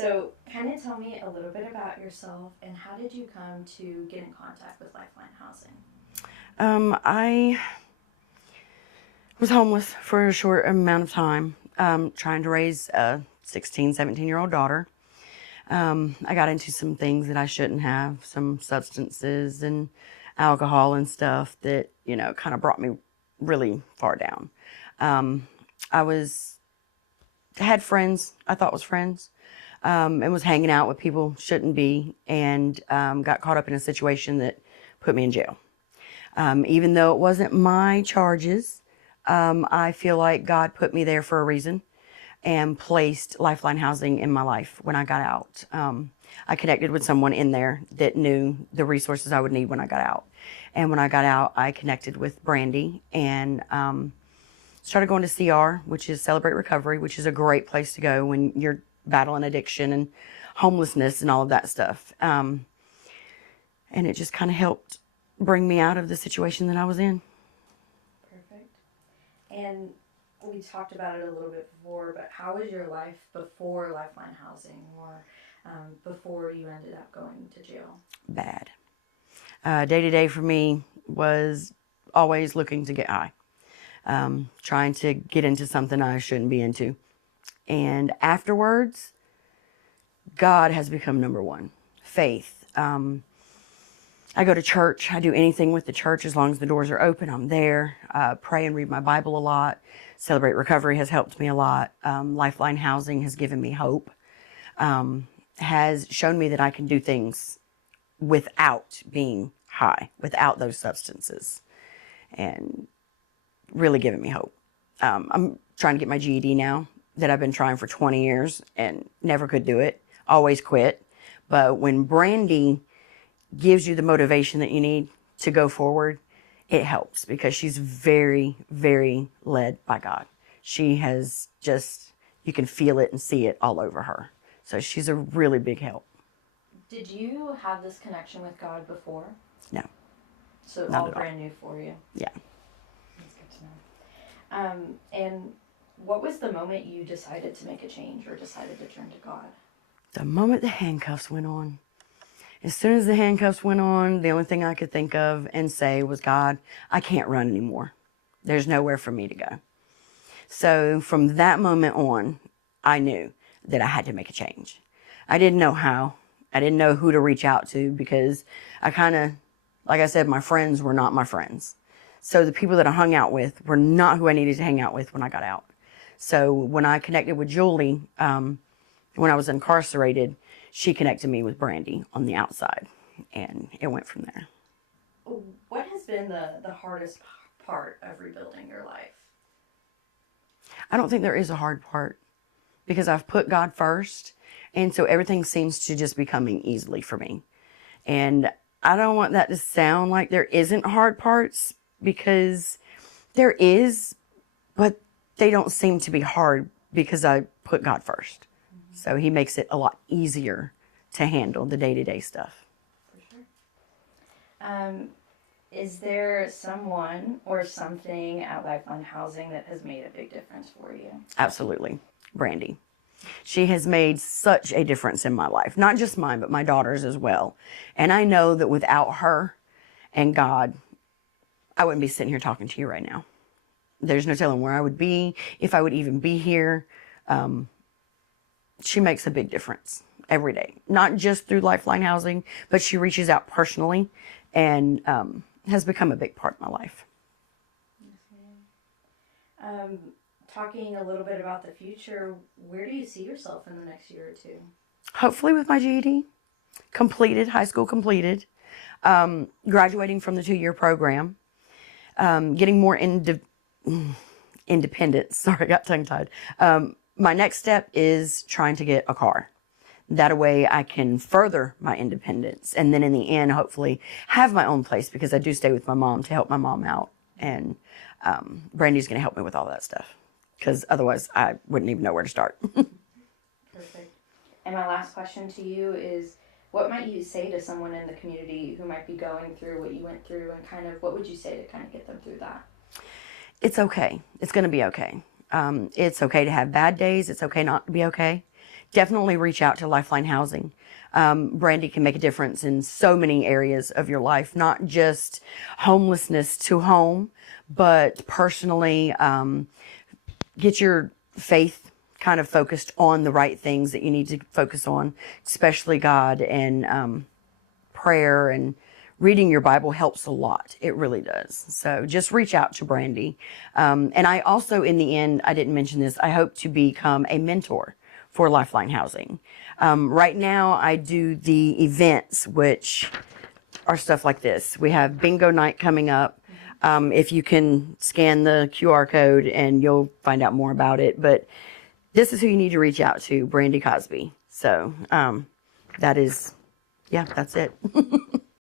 So kind of tell me a little bit about yourself and how did you come to get in contact with Lifeline Housing? I was homeless for a short amount of time, trying to raise a 16, 17-year-old daughter. I got into some things that I shouldn't have, some substances and alcohol and stuff that, kind of brought me really far down. I had friends, I thought was friends, and was hanging out with people shouldn't be, and got caught up in a situation that put me in jail. Even though it wasn't my charges, I feel like God put me there for a reason and placed Lifeline Housing in my life when I got out. I connected with someone in there that knew the resources I would need when I got out. And when I got out, I connected with Brandy and started going to CR, which is Celebrate Recovery, which is a great place to go when you're battling addiction and homelessness and all of that stuff. And it just kind of helped bring me out of the situation that I was in. Perfect. And we talked about it a little bit before, but how was your life before Lifeline Housing or before you ended up going to jail? Bad. Day to day for me was always looking to get high, trying to get into something I shouldn't be into. And afterwards, God has become number one. Faith. I go to church. I do anything with the church as long as the doors are open. I'm there. Pray and read my Bible a lot. Celebrate Recovery has helped me a lot. Lifeline Housing has given me hope. Has shown me that I can do things without being high, without those substances, and really given me hope. I'm trying to get my GED now that I've been trying for 20 years and never could do it. Always quit. But when Brandy gives you the motivation that you need to go forward, it helps because she's very, very led by God. She has just, you can feel it and see it all over her. So she's a really big help. Did you have this connection with God before? No. So Not all at all. brand new for you? Yeah. That's good to know. And what was the moment you decided to make a change or decided to turn to God? The moment the handcuffs went on. As soon as the handcuffs went on, the only thing I could think of and say was, God, I can't run anymore. There's nowhere for me to go. So from that moment on, I knew that I had to make a change. I didn't know how. I didn't know who to reach out to because I kind of, like I said, my friends were not my friends. So the people that I hung out with were not who I needed to hang out with when I got out. So when I connected with Julie, when I was incarcerated, she connected me with Brandy on the outside, and it went from there. What has been the hardest part of rebuilding your life? I don't think there is a hard part because I've put God first, and so everything seems to just be coming easily for me. And I don't want that to sound like there isn't hard parts because there is, but they don't seem to be hard because I put God first. So he makes it a lot easier to handle the day-to-day stuff. For sure. Is there someone or something at Lifeline Housing that has made a big difference for you? Absolutely. Brandy. She has made such a difference in my life. Not just mine, but my daughter's as well. And I know that without her and God, I wouldn't be sitting here talking to you right now. There's no telling where I would be, if I would even be here. She makes a big difference every day, not just through Lifeline Housing, but she reaches out personally and has become a big part of my life. Yes, talking a little bit about the future, where do you see yourself in the next year or two? Hopefully with my GED, completed, high school completed, graduating from the 2-year program, getting more independence. Sorry, I got tongue-tied. My next step is trying to get a car. That way I can further my independence. And then in the end, hopefully have my own place because I do stay with my mom to help my mom out. And Brandy's going to help me with all that stuff because otherwise I wouldn't even know where to start. Perfect. And my last question to you is, what might you say to someone in the community who might be going through what you went through and kind of what would you say to kind of get them through that? It's okay. It's going to be okay. It's okay to have bad days. It's okay not to be okay. definitely reach out to Lifeline Housing. Brandy can make a difference in so many areas of your life, not just homelessness to home, but personally, get your faith kind of focused on the right things that you need to focus on, especially God, and prayer and reading your Bible helps a lot. It really does. So just reach out to Brandy. And I also, in the end, I didn't mention this, I hope to become a mentor for Lifeline Housing. Right now, I do the events, which are stuff like this. We have bingo night coming up. If you can scan the QR code and you'll find out more about it. But this is who you need to reach out to, Brandy Cosby. So that is, yeah, that's it.